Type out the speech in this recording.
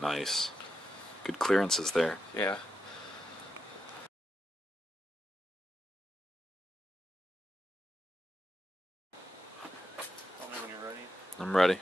Nice. Good clearances there. Yeah. Tell me when you're ready. I'm ready.